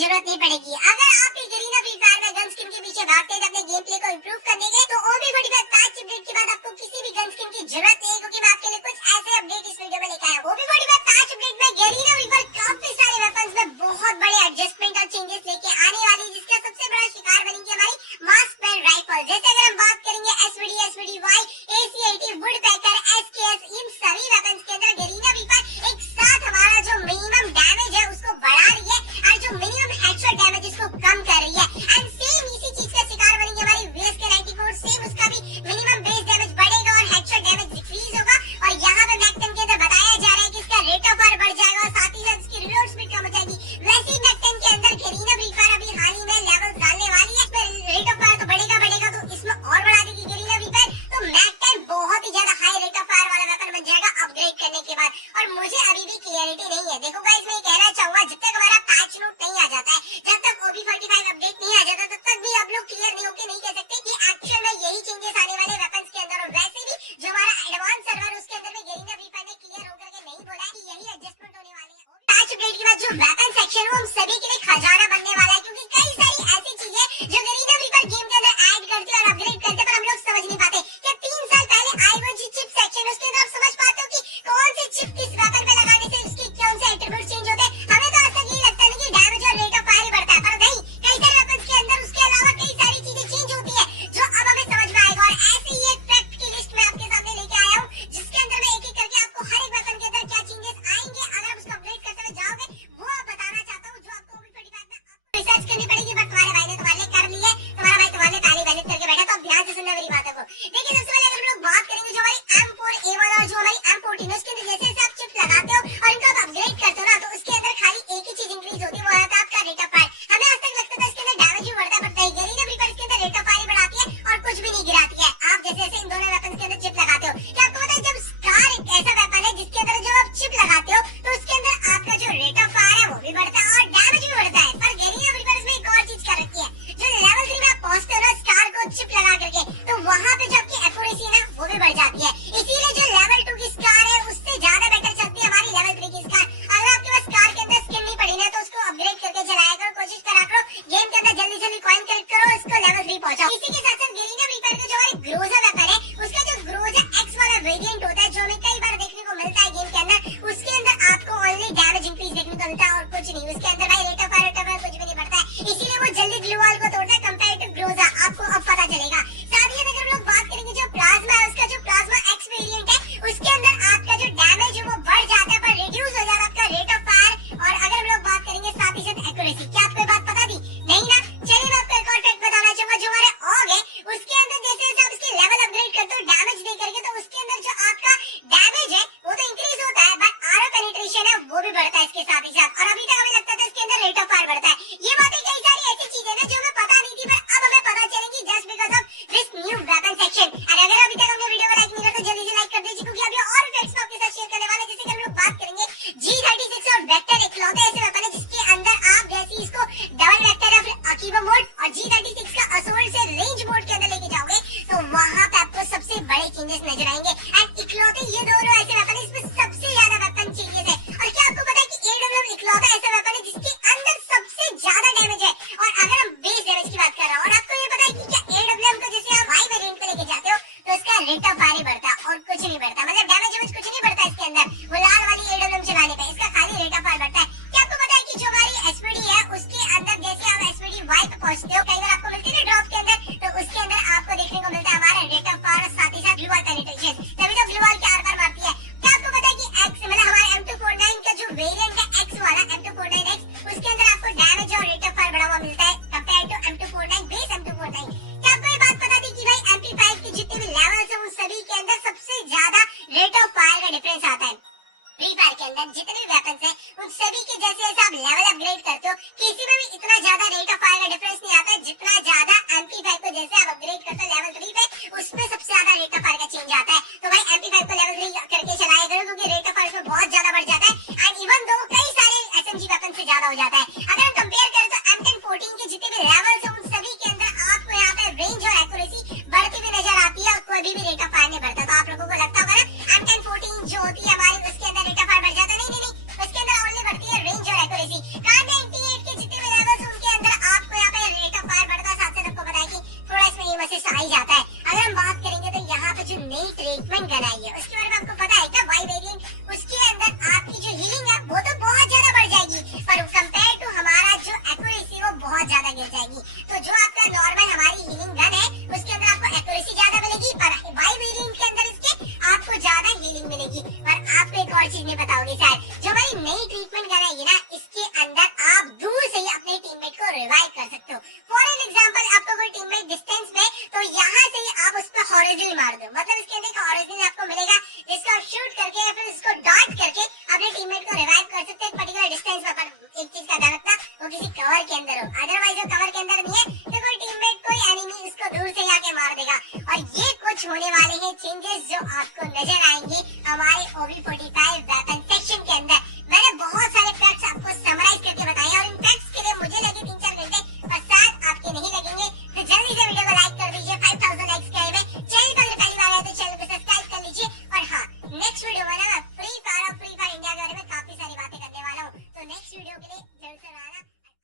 जरूरत नहीं पड़ेगी। अगर आप भी गरीना फ्री फायर में गन स्किन के पीछे भागते हैं अपने गेम प्ले को इम्प्रूव करने के, तो OB45 पैच अपडेट के बाद आपको किसी भी गन स्किन की जरूरत नहीं है, क्योंकि मैं आपके लिए कुछ ऐसे अपडेट इस वीडियो में लेकर आया हूं। OB45 पैच अपडेट में गरीना फ्री फायर काफी सारे वेपन्स में बहुत बड़े एडजस्टमेंट और चेंजेस लेके आने वाली है, जिसका सबसे बड़ा शिकार बनेगी हमारी मास्क पेन राइफल। जैसे अगर हम बात करेंगे SVD, AC80, वुडपेकर, SKS, इन सभी वेपन्स के अंदर गरीना फ्री फायर एक साथ हमारा जो मिनिमम डैमेज है उसको बढ़ा रही है और जो मिनिमम हेडशॉट डैमेज उसको कम कर रही है। एंड सेम इसी चीज का शिकार बनेंगे हमारी VSK94, सेम उसका भी मिनिमम बेस डैमेज बढ़ेगा और हेडशॉट डैमेज डिक्रीज होगा। और यहाँ पे मैक 10 के अंदर बताया जा रहा है कि इसका रेट ऑफ फायर बढ़ जाएगा और साथ ही साथ इसकी रिलोड स्पीड कम हो जाएगी। वैसे ही मैक 10 के अंदर गरीना फ्री फायर अभी हाल ही में लेवल डालने वाली है, इसमें रेट ऑफ फायर तो बढ़ेगा तो इसमें और बढ़ा देगी गरीना फ्री फायर। तो मैक 10 बहुत ही ज्यादा हाई रेट ऑफ फायर वाला वेपन बन जाएगा अपग्रेड करने के बाद। और मुझे अभी भी क्लियरिटी नहीं है। देखो गाइस, मैं कहना चाहूंगा जब तक हमारा पैच नोट नहीं आ जाता है, जब तक OB45 अपडेट नहीं आ जाता, तब तक भी आप लोग क्लियर नहीं होके नहीं कह सकते कि एक्चुअल में यही चेंजेस आने वाले वेपन्स के अंदर। और वैसे भी जो हमारा एडवांस सर्वर उसके अंदर में गरीना फ्री फायर ने क्लियर होकर के नहीं बोला है कि यही एडजस्टमेंट होने वाले हैं। पैच अपडेट के बाद जो वेपन सेक्शन है वो हम सभी के लिए खजाना बनने वाला है, क्योंकि कई सारी ऐसी चीजें जो गरीना फ्री फायर गेम के अंदर ऐड करते और अपग्रेड करते पर हम लोग समझ नहीं पाते। क्या 3 साल पहले I1G चिप सेक्शन, उसके अंदर आप समझ पाते हो कि कौन सी चिप किस वेपन पे लगाने से उसके कौन से एट्रिब्यूट चेंज होते हैं? हमें तो आज तक यही लगता है कि डैमेज और रेट ऑफ फायर ही बढ़ता है, पर नहीं, कई सारे वेपन्स के अंदर उसके अलावा कई सारी चीजें चेंज होती है जो अब हमें समझ में आएगा। और ऐसे ही एक फैक्ट की लिस्ट मैं आपके सामने लेके आया हूँ, जिसके अंदर मैं एक एक करके आपको हर एक वेपन के अंदर क्या चेंजेस आएंगे अगर आप उसको अपग्रेड करते हुए जाओगे, वो आप बताना चाहता हूँ, जो आपको OB45 में रिसर्च करनी पड़ेगी। बट तुम्हारे भाई ने तुम्हारे लिए कर ली है, तुम्हारा भाई तुम्हारे लिए पहले मेहनत करके बैठा, तो आप ध्यान से सुनना मेरी बातों को। देखिए, सबसे पहले अगर हम लोग बात करेंगे जो हमारी M4A1 और जो हमारी M14 उसके अंदर जैसे जैसे आप चिप लगाते हो और इनको आप अपग्रेड करते हो ना, तो उसके अंदर खाली एक ही चीज इंक्रीज होती है, वो है आपका रेट ऑफ फायर। हमें आज तक लगता था इसके अंदर डैमेज भी बढ़ता है, पर नहीं, गरीना फ्री फायर इसके अंदर रेट ऑफ फायर ही बढ़ाती है और कुछ भी नहीं गिराती है। आप जैसे जैसे इन दोनों वेपन के अंदर चिप लगाते हो, क्या आपको पता है जब स्कार एक ऐसा वेपन है जिसके अंदर जब आप चिप लगाते हो तो उसके अंदर आपका जो रेट ऑफ फायर है वो भी बढ़ता है और डैमेज भी बढ़ता है। पर गरीना फ्री फायर इसमें एक और चीज कर रखी है, जो लेवल 3 में आप पहुंचते हो ना स्कार को चिप लगा करके, तो वहां पे जो आपकी एक्यूरेसी है ना वो भी बढ़ जाती है। इसीलिए जो लेवल 2 की स्कार है उससे ज्यादा बेटर चलती है हमारी लेवल 3 की स्कार। अगर आपके पास स्कार के अंदर स्किन नहीं पड़ी ना, तो उसको अपग्रेड करके चलाया करो, कोशिश करा करो गेम के अंदर जल्दी जल्दी कॉइन कलेक्ट करो, इसको लेवल 3 पहुंचाओ। इसी के साथ साथ गरीना फ्री फायर का जो हमारी ग्रोजा वेपन है, उसका जो ग्रोजा X वाला वेरिएंट होता है, जो हमें कई बार देखने को मिलता है गेम के अंदर, उसके अंदर आपको ओनली डैमेज इंक्रीज देखने को मिलता है और कुछ नहीं। उसके अंदर भाई रेट ऑफ फायर कुछ भी नहीं बढ़ता है, इसीलिए वो जल्दी ग्लू वॉल को तोड़ता है कंपेयर टू ग्रोजा, आपको अब पता चलेगा। साथ ही अगर हम लोग बात करेंगे जो प्लाज्मा है, उसका जो प्लाज्मा X वेरिएंट है, उसके अंदर आपका जो डैमेज है वो बढ़ जाता है पर रिड्यूस हो जाता है आपका रेट ऑफ फायर। और अगर हम लोग बात करेंगे साथ ही साथ एक्यूरेसी, क्या आपको ये बात पता थी? नहीं ना? चलिए मैं आपको एक और फैक्ट बताना चाहूंगा, जो हमारे ऑग है उसके अंदर जैसे जैसे आप इसके लेवल अपग्रेड करते हो डैमेज दे करके, तो उसके अंदर जो आपका डैमेज है वो तो इंक्रीज होता है, बट आरो पेनिट्रेशन है वो भी बढ़ता है इसके साथ ही साथ। और अभी तक हमें लगता था इसके अंदर रेट ऑफ फायर बढ़ता है। ये बातें कई सारी ऐसी चीजें ना जो हमें पता नहीं थी, पर अब हमें पता चलेगी just because of this new weapon section. और अगर अभी तक हमने वीडियो को लाइक नहीं किया तो जल्दी से लाइक कर दीजिए, क्योंकि अभी और फैक्ट्स आपके साथ शेयर करने वाले हैं। जैसे कि हम लोग बात करेंगे G36 और वेक्टर, इकलौते ऐसे वेपन है जिसके अंदर आप जैसे इसको डबल वेक्टर या फिर अकीबा मोड और G36 का असोल्ट से रेंज मोड के अंदर लेके जाओगे, तो वहां पे आपको सबसे बड़े चेंजेस नजर आएंगे। एंड इकलौते ये दोनों ऐसे वेपन है इसमें सबसे ज्यादा वेपन चेंजेस है। और क्या आपको पता है कि AWM इकलौता ऐसा वेपन है जिसके अंदर सबसे ज्यादा डैमेज है। और अगर हम बेस डैमेज की बात कर रहे हैं, और आपको ये पता है कि क्या AWM को जैसे आप हाई वेरिएंट पे लेके जाते हो तो इसका रेट ऑफ फायर ही बढ़ता है और कुछ नहीं बढ़ता, मतलब डैमेज कुछ नहीं बढ़ता इसके अंदर। वो लाल वाली AWM चलाने पे इसका खाली रेट ऑफ फायर बढ़ता है। क्या आपको पता है कि जो हमारी SPD है उसके अंदर जैसे आप SPD Y पे पहुंचते हो, कई बार आपको मिलती है ना ड्रॉप के अंदर, तो उसके अंदर आपको देखने को मिलता है हमारा रेट ऑफ फायर, साथ ही साथ ग्लू वॉल पेनिट्रेशन, तभी तो ग्लू वॉल के आर पार मारती है। क्या आपको पता है कि X मतलब हमारा M249 का जो वेरिएंट है X वाला M249X, उसके अंदर आपको डैमेज और रेट ऑफ फायर बढ़ा हुआ मिलता है compare to M249 base M249। क्या आपको ये बात पता थी कि भाई MP5 के जितने भी लेवल्स हैं उन सभी के अंदर सबसे ज्यादा रेट ऑफ फायर का डिफरेंस आता है? फ्री फायर के अंदर जितने भी वेपन्स हैं उन सभी के जैसे जैसे आप लेवल अपग्रेड करते हो, किसी में भी इतना ज्यादा रेट ऑफ फायर का डिफरेंस नहीं आता है जितना ज्यादा MP5 को जैसे आप अपग्रेड करते हो लेवल 3 पे, उसमें सबसे ज्यादा रेट ऑफ फायर का चेंज आता है। तो भाई MP5 को लेवल 3 करके चलाया करो, क्योंकि रेट ऑफ फायर उसमें बहुत ज्यादा बढ़ जाता है। एंड इवन दो कई सारे SMG वेपन से ज्यादा हो जाता है। अगर हम कंपेयर करें तो M1014 के जितने भी लेवल्स हैं उन सभी के अंदर आपको यहाँ पे रेंज और एक्यूरेसी बढ़ती हुई नजर आती है और कोई भी रेट ऑफ फायर नहीं बढ़ता। तो आप लोगों को लगता होगा ना M1014 जो होती है हमारी, उसके अंदर रेट ऑफ फायर बढ़ जाता है। नहीं, उसके अंदर ओनली बढ़ती है रेंज और एक्यूरेसी। कार 98 के जितने भी लेवल्स और देगा। और ये कुछ होने वाले हैं चेंजेस जो आपको नजर आएंगे हमारे OB45